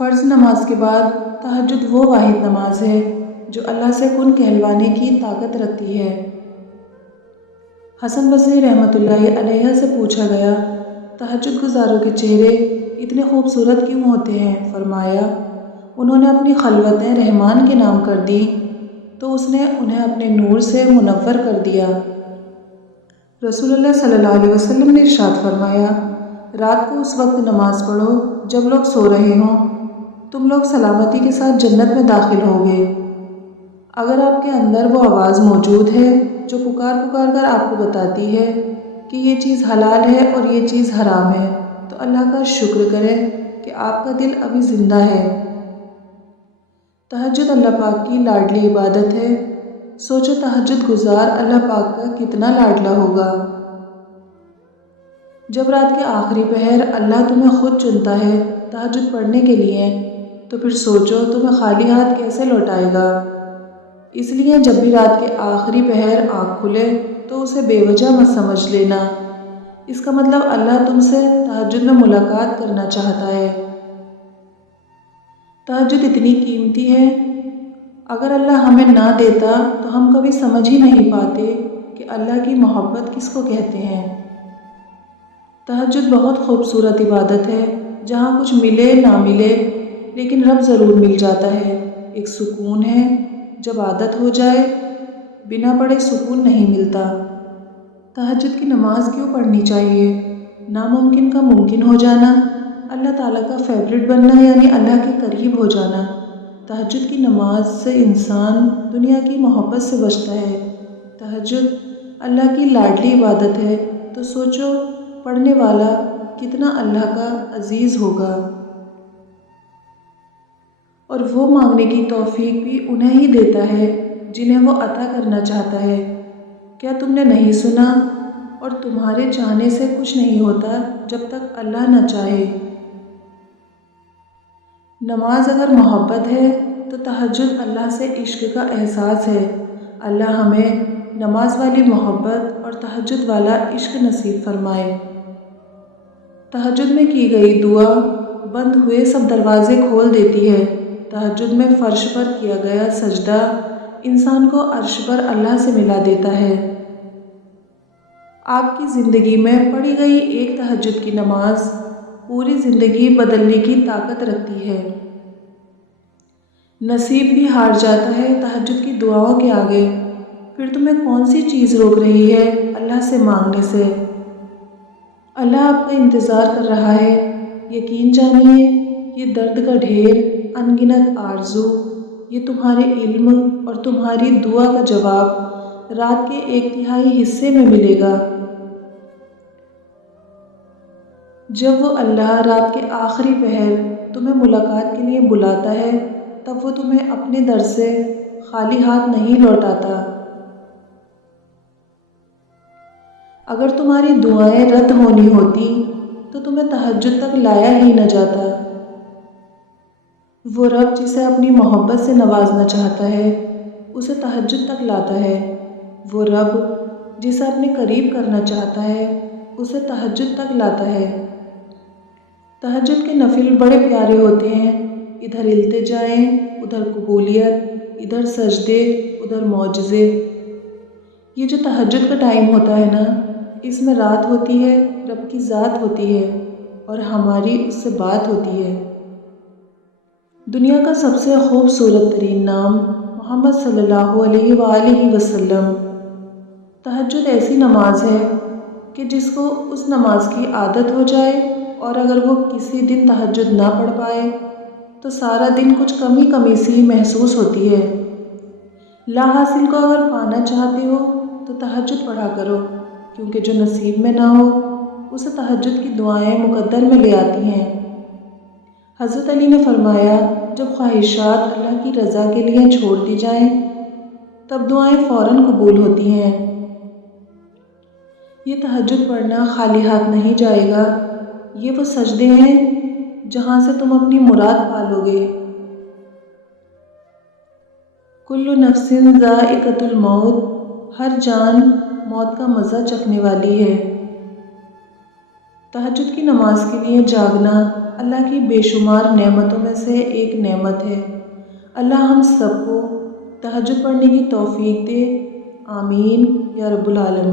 فرض نماز کے بعد تہجد وہ واحد نماز ہے جو اللہ سے کن کہلوانے کی طاقت رکھتی ہے۔ حسن بصری رحمۃ اللہ علیہ سے پوچھا گیا، تہجد گزاروں کے چہرے اتنے خوبصورت کیوں ہوتے ہیں؟ فرمایا، انہوں نے اپنی خلوتیں رحمان کے نام کر دیں تو اس نے انہیں اپنے نور سے منور کر دیا۔ رسول اللہ صلی اللہ علیہ وسلم نے ارشاد فرمایا، رات کو اس وقت نماز پڑھو جب لوگ سو رہے ہوں، تم لوگ سلامتی کے ساتھ جنت میں داخل ہوگے۔ اگر آپ کے اندر وہ آواز موجود ہے جو پکار پکار کر آپ کو بتاتی ہے کہ یہ چیز حلال ہے اور یہ چیز حرام ہے، تو اللہ کا شکر کریں کہ آپ کا دل ابھی زندہ ہے۔ تہجد اللہ پاک کی لاڈلی عبادت ہے۔ سوچو تہجد گزار اللہ پاک کا کتنا لاڈلا ہوگا۔ جب رات کے آخری پہر اللہ تمہیں خود چنتا ہے تہجد پڑھنے کے لیے، تو پھر سوچو تمہیں خالی ہاتھ کیسے لوٹائے گا۔ اس لیے جب بھی رات کے آخری پہر آنکھ کھلے تو اسے بے وجہ مت سمجھ لینا۔ اس کا مطلب اللہ تم سے تہجد میں ملاقات کرنا چاہتا ہے۔ تہجد اتنی قیمتی ہے، اگر اللہ ہمیں نہ دیتا تو ہم کبھی سمجھ ہی نہیں پاتے کہ اللہ کی محبت کس کو کہتے ہیں۔ تہجد بہت خوبصورت عبادت ہے جہاں کچھ ملے نہ ملے لیکن رب ضرور مل جاتا ہے۔ ایک سکون ہے، جب عادت ہو جائے بنا پڑھے سکون نہیں ملتا۔ تہجد کی نماز کیوں پڑھنی چاہیے؟ ناممکن کا ممکن ہو جانا، اللہ تعالیٰ کا فیورٹ بننا یعنی اللہ کے قریب ہو جانا۔ تہجد کی نماز سے انسان دنیا کی محبت سے بچتا ہے۔ تہجد اللہ کی لاڈلی عبادت ہے، تو سوچو پڑھنے والا کتنا اللہ کا عزیز ہوگا، اور وہ مانگنے کی توفیق بھی انہیں ہی دیتا ہے جنہیں وہ عطا کرنا چاہتا ہے۔ کیا تم نے نہیں سنا؟ اور تمہارے چاہنے سے کچھ نہیں ہوتا جب تک اللہ نہ چاہے۔ نماز اگر محبت ہے تو تہجد اللہ سے عشق کا احساس ہے۔ اللہ ہمیں نماز والی محبت اور تہجد والا عشق نصیب فرمائے۔ تہجد میں کی گئی دعا بند ہوئے سب دروازے کھول دیتی ہے۔ تہجد میں فرش پر کیا گیا سجدہ انسان کو عرش پر اللہ سے ملا دیتا ہے۔ آپ کی زندگی میں پڑھی گئی ایک تہجد کی نماز پوری زندگی بدلنے کی طاقت رکھتی ہے۔ نصیب بھی ہار جاتا ہے تہجد کی دعاؤں کے آگے، پھر تمہیں کون سی چیز روک رہی ہے اللہ سے مانگنے سے؟ اللہ آپ کا انتظار کر رہا ہے۔ یقین جانیے یہ درد کا ڈھیر، ان گنت آرزو، یہ تمہارے علم اور تمہاری دعا کا جواب رات کے 1/3 حصے میں ملے گا۔ جب وہ اللہ رات کے آخری پہر تمہیں ملاقات کے لیے بلاتا ہے تب وہ تمہیں اپنے در سے خالی ہاتھ نہیں لوٹاتا۔ اگر تمہاری دعائیں رد ہونی ہوتی تو تمہیں تہجد تک لایا ہی نہ جاتا۔ وہ رب جسے اپنی محبت سے نوازنا چاہتا ہے اسے تہجد تک لاتا ہے۔ وہ رب جسے اپنے قریب کرنا چاہتا ہے اسے تہجد تک لاتا ہے۔ تہجد کے نفل بڑے پیارے ہوتے ہیں، ادھر التجائیں، ادھر قبولیت، ادھر سجدے، ادھر معجزے۔ یہ جو تہجد کا ٹائم ہوتا ہے نا، اس میں رات ہوتی ہے، رب کی ذات ہوتی ہے اور ہماری اس سے بات ہوتی ہے۔ دنیا کا سب سے خوبصورت ترین نام محمد صلی اللہ علیہ وآلہ وسلم۔ تہجد ایسی نماز ہے کہ جس کو اس نماز کی عادت ہو جائے اور اگر وہ کسی دن تہجد نہ پڑھ پائے تو سارا دن کچھ کمی کمی سی محسوس ہوتی ہے۔ لا حاصل کو اگر پانا چاہتے ہو تو تہجد پڑھا کرو، کیونکہ جو نصیب میں نہ ہو اسے تہجد کی دعائیں مقدر میں لے آتی ہیں۔ حضرت علی نے فرمایا، جب خواہشات اللہ کی رضا کے لیے چھوڑ دی جائیں تب دعائیں فوراً قبول ہوتی ہیں۔ یہ تہجد پڑھنا خالی ہاتھ نہیں جائے گا، یہ وہ سجدے ہیں جہاں سے تم اپنی مراد پالو گے۔ کل نفس ذائقۃ الموت، ہر جان موت کا مزہ چکھنے والی ہے۔ تہجد کی نماز کے لیے جاگنا اللہ کی بے شمار نعمتوں میں سے ایک نعمت ہے۔ اللہ ہم سب کو تہجد پڑھنے کی توفیق دے، آمین یا رب العالمین۔